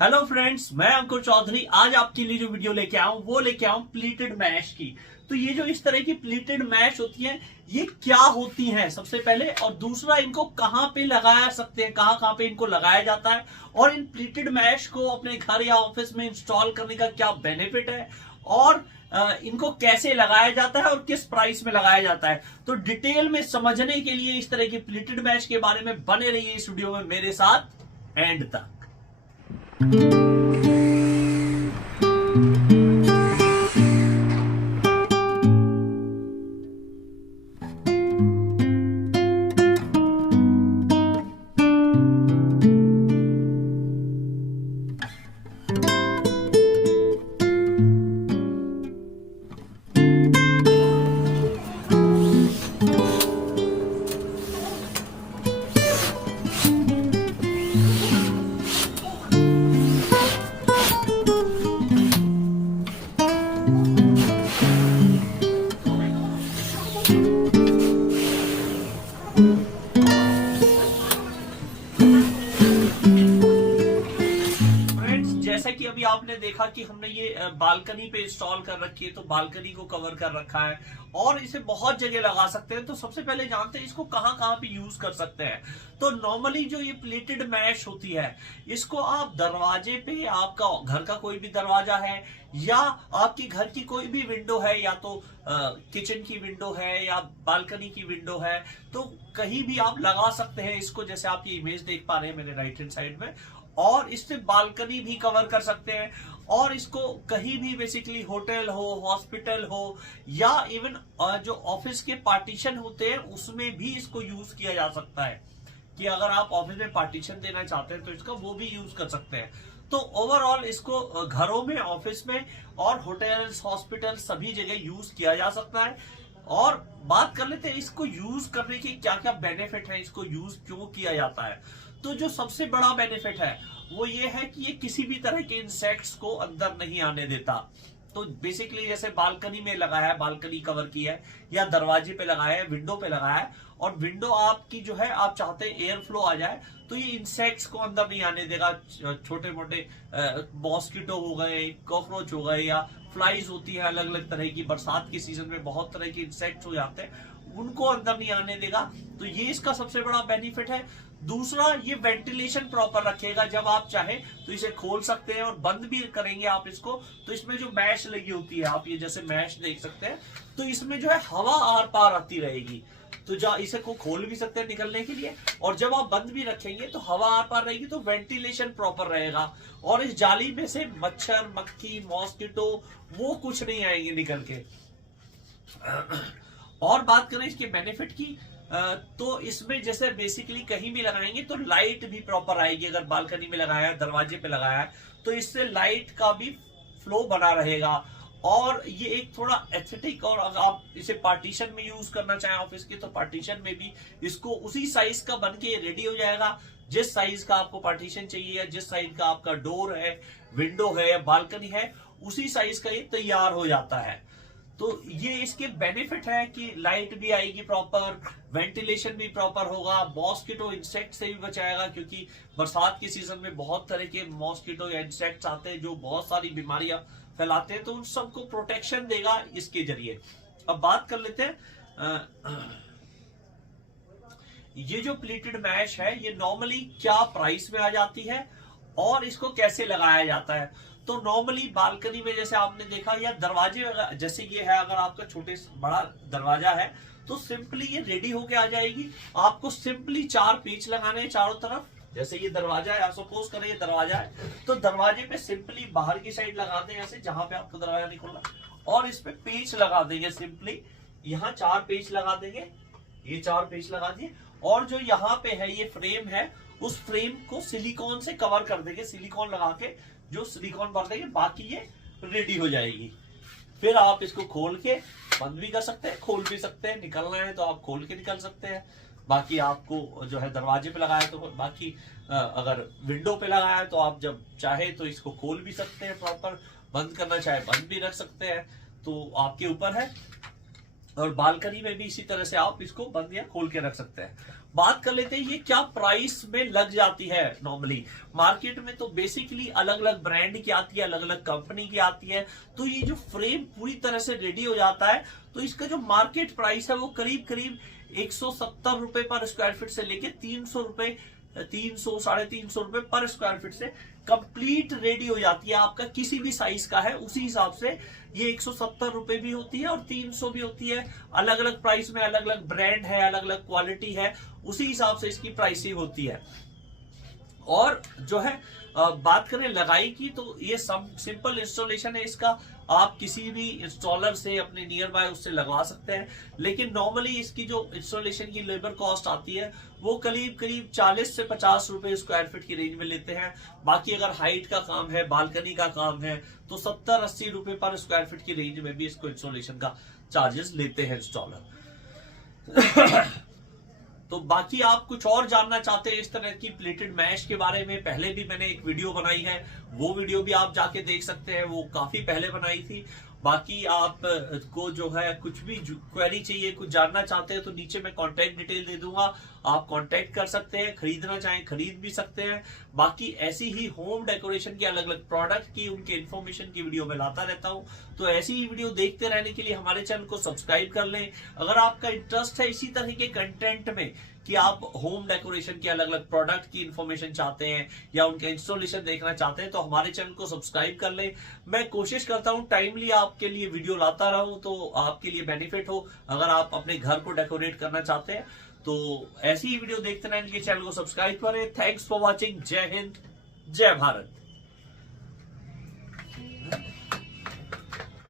Hello friends, मैं अंकुर चौधरी। आज आपके लिए जो वीडियो लेके आया हूं वो लेके आया हूं प्लीटेड मैश की। तो ये जो इस तरह की प्लीटेड मैश होती है ये क्या होती हैं सबसे पहले, और दूसरा इनको कहां पे लगाया सकते हैं, कहां पे इनको लगाया जाता है, और इन प्लीटेड मैश को अपने घर या ऑफिस में इंस्टॉल करने का क्या बेनिफिट है, और इनको कैसे लगाया जाता है और किस प्राइस में लगाया जाता है। तो डिटेल में समझने के लिए इस तरह की प्लीटेड मैश के बारे में बने रहिए इस वीडियो में मेरे साथ एंड तक। जैसा कि अभी आपने देखा कि हमने ये बालकनी पे इंस्टॉल कर रखी है, तो बालकनी को कवर कर रखा है और इसे बहुत जगह लगा सकते हैं। तो सबसे पहले जानते हैं इसको कहां कहां पे यूज कर सकते हैं। तो नॉर्मली जो ये प्लेटेड मैश होती है इसको आप दरवाजे पे, आपका घर का कोई भी दरवाजा है या आपकी घर की कोई भी विंडो है, या तो किचन की विंडो है या बालकनी की विंडो है, तो कहीं भी आप लगा सकते हैं इसको। जैसे आप ये इमेज देख पा रहे हैं मेरे राइट हैंड साइड में, और इससे बालकनी भी कवर कर सकते हैं। और इसको कहीं भी बेसिकली होटल हो, हॉस्पिटल हो, या इवन जो ऑफिस के पार्टीशन होते हैं उसमें भी इसको यूज किया जा सकता है। कि अगर आप ऑफिस में पार्टीशन देना चाहते हैं तो इसका वो भी यूज कर सकते हैं। तो ओवरऑल इसको घरों में, ऑफिस में और होटल्स, हॉस्पिटल सभी जगह यूज किया जा सकता है। और बात कर लेते हैं इसको यूज करने के क्या क्या बेनिफिट है, इसको यूज क्यों किया जाता है। तो जो सबसे बड़ा बेनिफिट है वो ये है कि ये किसी भी तरह के इंसेक्ट्स को अंदर नहीं आने देता। तो बेसिकली जैसे बालकनी में लगाया है, बालकनी कवर की है, या दरवाजे पे लगाया है, विंडो पे लगाया है, और विंडो आपकी जो है आप चाहते हैं एयर फ्लो आ जाए, तो ये इंसेक्ट्स को अंदर नहीं आने देगा। छोटे मोटे मॉस्किटो हो गए, कॉकरोच हो गए, या फ्लाइज होती है अलग अलग तरह की, बरसात के सीजन में बहुत तरह के इंसेक्ट्स हो जाते हैं, उनको अंदर नहीं आने देगा। तो ये इसका सबसे बड़ा बेनिफिट है। दूसरा, ये वेंटिलेशन प्रॉपर रखेगा। जब आप चाहे तो इसे खोल सकते हैं और बंद भी करेंगे आप इसको, तो इसमें जो मैश लगी होती है, आप ये जैसे मैश देख सकते हैं, तो इसमें जो है हवा आर पार आती रहेगी। तो जब इसे को खोल भी सकते हैं निकलने के लिए, और जब आप बंद भी रखेंगे तो हवा आर पार रहेगी, तो वेंटिलेशन प्रॉपर रहेगा। और इस जाली में से मच्छर, मक्खी, मॉस्किटो वो कुछ नहीं आएंगे निकल के। और बात करें इसके बेनिफिट की, तो इसमें जैसे बेसिकली कहीं भी लगाएंगे तो लाइट भी प्रॉपर आएगी। अगर बालकनी में लगाया है, दरवाजे पे लगाया है, तो इससे लाइट का भी फ्लो बना रहेगा। और ये एक थोड़ा एस्थेटिक, और अगर आप इसे पार्टीशन में यूज करना चाहें ऑफिस के, तो पार्टीशन में भी इसको उसी साइज का बन के रेडी हो जाएगा। जिस साइज का आपको पार्टीशन चाहिए, या जिस साइज का आपका डोर है, विंडो है या बालकनी है, उसी साइज का ये तैयार हो जाता है। तो ये इसके बेनिफिट है कि लाइट भी आएगी प्रॉपर, वेंटिलेशन भी प्रॉपर होगा, मॉस्किटो इंसेक्ट से भी बचाएगा, क्योंकि बरसात के सीजन में बहुत तरह के मॉस्किटो या इंसेक्ट्स आते हैं जो बहुत सारी बीमारियां फैलाते हैं, तो उन सबको प्रोटेक्शन देगा इसके जरिए। अब बात कर लेते हैं ये जो प्लीटेड मैश है ये नॉर्मली क्या प्राइस में आ जाती है और इसको कैसे लगाया जाता है। तो नॉर्मली बालकनी में जैसे आपने देखा, या दरवाजे जैसे ये है, अगर आपका छोटे बड़ा दरवाजा है तो सिंपली ये रेडी होके आ जाएगी। आपको सिंपली 4 पेच लगाने हैं चारों तरफ। जैसे ये दरवाजा है, आप सपोज करें ये दरवाजा है, तो दरवाजे पे सिंपली बाहर की साइड लगा दें, ऐसे जहां पे आपको दरवाजा नहीं खोलना, और इस पे पेच लगा देंगे। सिंपली यहाँ 4 पेच लगा देंगे, ये 4 पेच लगा दिए, और जो यहाँ पे है ये फ्रेम है, उस फ्रेम को सिलिकॉन से कवर कर देंगे। सिलिकॉन लगा के जो सिलिकॉन भर देंगे, बाकी ये रेडी हो जाएगी। फिर आप इसको खोल के बंद भी कर सकते हैं, खोल भी सकते हैं। निकलना है तो आप खोल के निकल सकते हैं। बाकी आपको जो है दरवाजे पे लगाया तो बाकी, अगर विंडो पे लगाया है तो आप जब चाहे तो इसको खोल भी सकते हैं प्रॉपर, बंद करना चाहे बंद भी रख सकते हैं, तो आपके ऊपर है। और बालकनी में भी इसी तरह से आप इसको बंद या खोल के रख सकते हैं। बात कर लेते हैं ये क्या प्राइस में लग जाती है। नॉर्मली मार्केट में तो बेसिकली अलग अलग ब्रांड की आती है, अलग अलग कंपनी की आती है। तो ये जो फ्रेम पूरी तरह से रेडी हो जाता है तो इसका जो मार्केट प्राइस है वो करीब करीब 170 रुपए पर स्क्वायर फीट से लेके 300 रुपए, 300 350 रुपए पर स्क्वायर फीट से कंप्लीट रेडी हो जाती है। आपका किसी भी साइज का है उसी हिसाब से ये 170 रुपए भी होती है और 300 भी होती है। अलग अलग प्राइस में अलग अलग ब्रांड है, अलग अलग क्वालिटी है, उसी हिसाब से इसकी प्राइसिंग होती है। और जो है बात करें लगाई की तो ये सिंपल इंस्टॉलेशन है इसका। आप किसी भी इंस्टॉलर से अपने नियर बाय उससे लगवा सकते हैं। लेकिन नॉर्मली इसकी जो इंस्टॉलेशन की लेबर कॉस्ट आती है वो करीब करीब 40 से 50 रुपए स्क्वायर फीट की रेंज में लेते हैं। बाकी अगर हाइट का काम है, बालकनी का काम है तो 70-80 रुपए पर स्क्वायर फीट की रेंज में भी इसको इंस्टॉलेशन का चार्जेस लेते हैं इंस्टॉलर। तो बाकी आप कुछ और जानना चाहते हैं इस तरह की प्लेटेड मैश के बारे में, पहले भी मैंने एक वीडियो बनाई है, वो वीडियो भी आप जाके देख सकते हैं, वो काफी पहले बनाई थी। बाकी आप को जो है कुछ भी क्वेरी चाहिए, कुछ जानना चाहते हैं तो नीचे मैं कांटेक्ट डिटेल दे दूंगा, आप कांटेक्ट कर सकते हैं। खरीदना चाहें खरीद भी सकते हैं। बाकी ऐसी ही होम डेकोरेशन की अलग अलग प्रोडक्ट की उनके इन्फॉर्मेशन की वीडियो में लाता रहता हूं। तो ऐसी ही वीडियो देखते रहने के लिए हमारे चैनल को सब्सक्राइब कर लें। अगर आपका इंटरेस्ट है इसी तरह के कंटेंट में कि आप होम डेकोरेशन के अलग अलग प्रोडक्ट की इंफॉर्मेशन चाहते हैं या उनका इंस्टॉलेशन देखना चाहते हैं तो हमारे चैनल को सब्सक्राइब कर लें। मैं कोशिश करता हूं टाइमली आपके लिए वीडियो लाता रहूं तो आपके लिए बेनिफिट हो। अगर आप अपने घर को डेकोरेट करना चाहते हैं तो ऐसी ही वीडियो देखते रहने के लिए चैनल को सब्सक्राइब करें। Thanks for watching. जय हिंद, जय भारत।